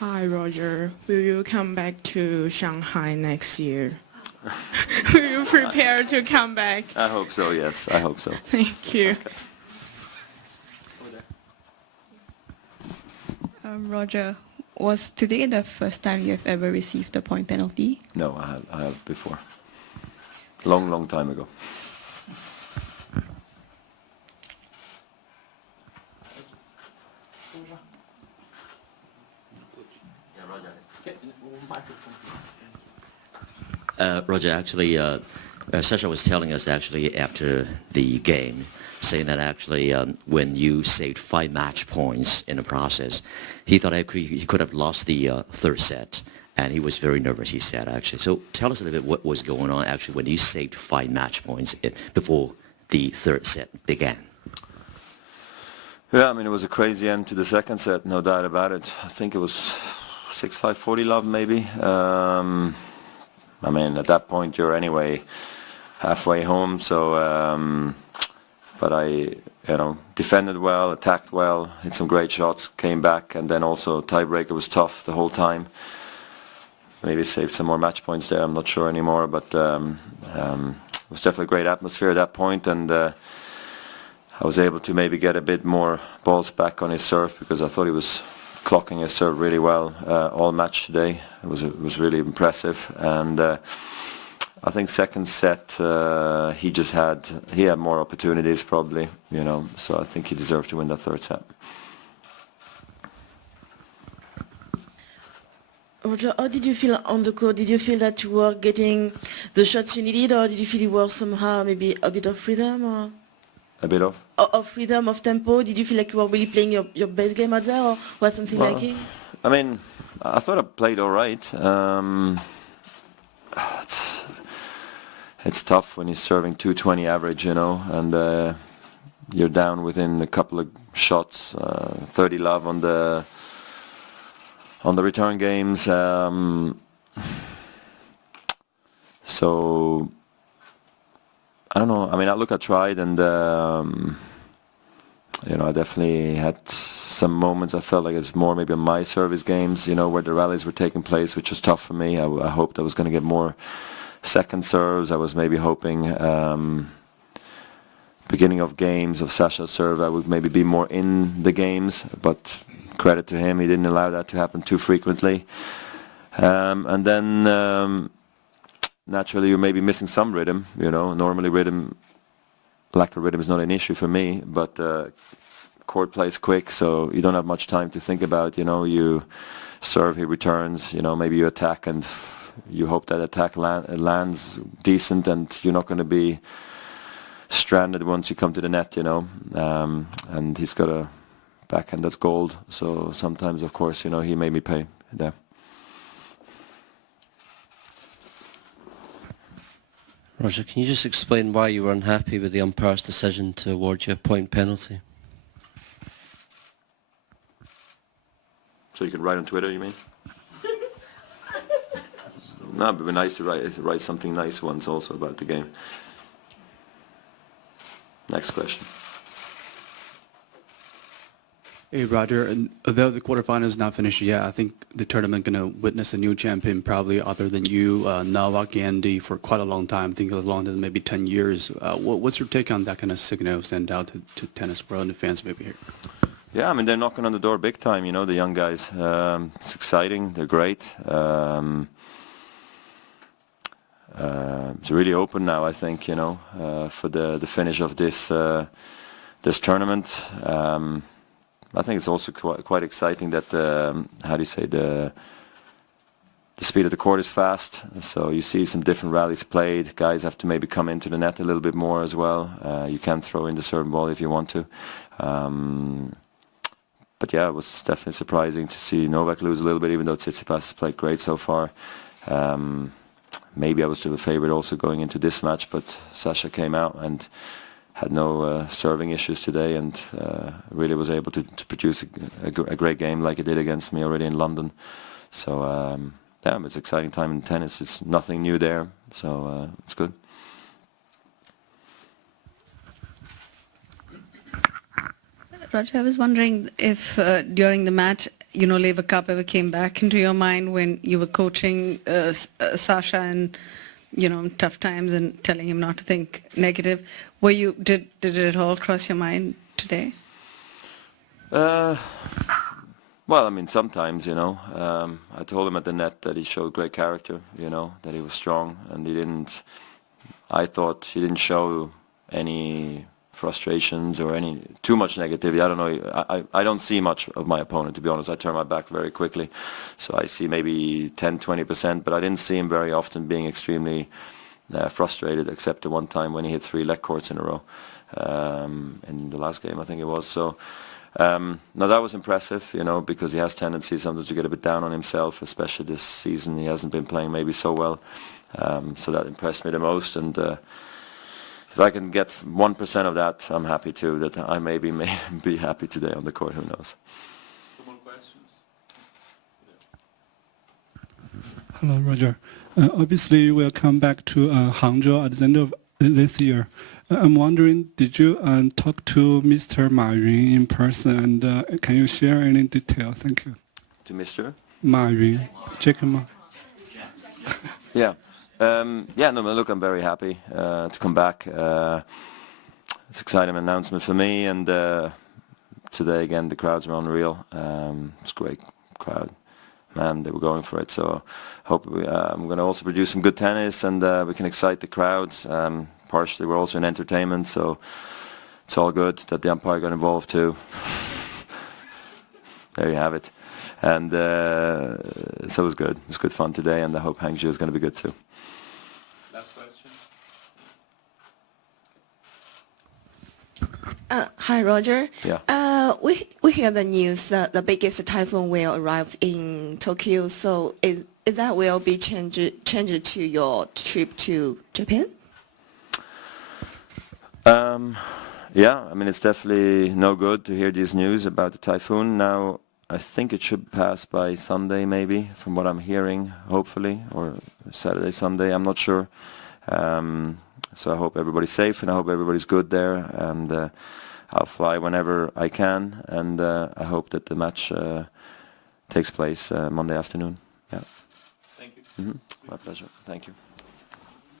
Hi, Roger. Will you come back to Shanghai next year? Will you prepare to come back? I hope so, yes. I hope so. Thank you. Okay. Roger, was today the first time you have ever received a point penalty? No, I have before. Long time ago. Roger, actually, Sasha was telling us actually after the game, saying that actually when you saved 5 match points in the process, he thought actually he could have lost the third set, and he was very nervous, he said, actually. So tell us a little bit what was going on actually when you saved 5 match points before the third set began. Yeah, I mean, it was a crazy end to the second set, no doubt about it. I think it was 6-5, 40 love maybe. I mean, at that point you're anyway halfway home, so but I defended well, attacked well, hit some great shots, came back, and then also tiebreaker was tough the whole time. Maybe saved some more match points there, I'm not sure anymore, but it was definitely a great atmosphere at that point, and I was able to maybe get a bit more balls back on his serve because I thought he was clocking his serve really well all match today. It was really impressive, and I think second set he had more opportunities probably, so I think he deserved to win that third set. Roger, how did you feel on the court? Did you feel that you were getting the shots you needed, or did you feel you were somehow maybe a bit of freedom? Or? A bit of? Of freedom, of tempo? Did you feel like you were really playing your best game out there, or was something like it? I mean, I thought I played all right. It's tough when you're serving 220 average, and you're down within a couple of shots, 30 love on the return games. So I don't know. I mean, I tried, and I definitely had some moments. I felt like it's more maybe on my service games, where the rallies were taking place, which was tough for me. I hoped I was going to get more second serves. I was maybe hoping beginning of games of Sasha's serve, I would maybe be more in the games, but credit to him, he didn't allow that to happen too frequently. And then naturally you're maybe missing some rhythm, normally lack of rhythm is not an issue for me, but court plays quick, so you don't have much time to think about, you serve, he returns, maybe you attack and you hope that attack lands decent and you're not going to be stranded once you come to the net, and he's got a backhand that's gold, so sometimes of course, he made me pay there. Roger, can you just explain why you were unhappy with the umpire's decision to award you a point penalty? So you can write on Twitter, you mean? No, it would be nice to write something nice once also about the game. Next question. Hey Roger, though the quarterfinals is not finished yet, I think the tournament going to witness a new champion probably other than you, Novak, Andy, for quite a long time. I think as long as maybe 10 years. What's your take on that kind of signal send out to tennis world and the fans maybe here? Yeah, I mean, they're knocking on the door big time, the young guys. It's exciting, they're great. It's really open now, I think, for the finish of this tournament. I think it's also quite exciting that the speed of the court is fast, so you see some different rallies played. Guys have to maybe come into the net a little bit more as well. You can throw in the serve ball if you want to. But yeah, it was definitely surprising to see Novak lose a little bit, even though Tsitsipas has played great so far. Maybe I was the favorite also going into this match, but Sasha came out and had no serving issues today, and really was able to produce a great game like he did against me already in London. So yeah, it's an exciting time in tennis. It's nothing new there, so it's good. Roger, I was wondering if during the match, Labour Cup ever came back into your mind when you were coaching Sasha and, tough times and telling him not to think negative? Did it all cross your mind today? Well, I mean, sometimes, I told him at the net that he showed great character, that he was strong, and I thought he didn't show any frustrations or any too much negativity. I don't know. I don't see much of my opponent, to be honest. I turn my back very quickly, so I see maybe 10-20%, but I didn't see him very often being extremely frustrated, except the one time when he hit 3 leg courts in a row in the last game, I think it was. So no, that was impressive, because he has tendencies sometimes to get a bit down on himself, especially this season. He hasn't been playing maybe so well, so that impressed me the most. And if I can get 1% of that, I'm happy too. That I may be happy today on the court. Who knows? Some more questions? Hello, Roger. Obviously, you will come back to Hangzhou at the end of this year. I'm wondering, did you talk to Mr. Ma Yun in person, and can you share any details? Thank you. To Mr. Ma Yun, Jacob Ma. Yeah. No, look, I'm very happy to come back. It's an exciting announcement for me, and today again the crowds are unreal. It's a great crowd, man. They were going for it. So hope I'm going to also produce some good tennis, and we can excite the crowds. Partially, we're also in entertainment, so it's all good that the umpire got involved too. There you have it. And so it was good. It was good fun today, and I hope Hangzhou is going to be good too. Last question. Hi, Roger. Yeah. We hear the news that the biggest typhoon will arrive in Tokyo. So is that will be changed to your trip to Japan? Yeah, I mean, it's definitely no good to hear this news about the typhoon. Now, I think it should pass by Sunday, maybe, from what I'm hearing, hopefully, or Saturday, Sunday, I'm not sure. So I hope everybody's safe, and I hope everybody's good there, and I'll fly whenever I can, and I hope that the match takes place Monday afternoon. Yeah. Thank you. My pleasure. Thank you.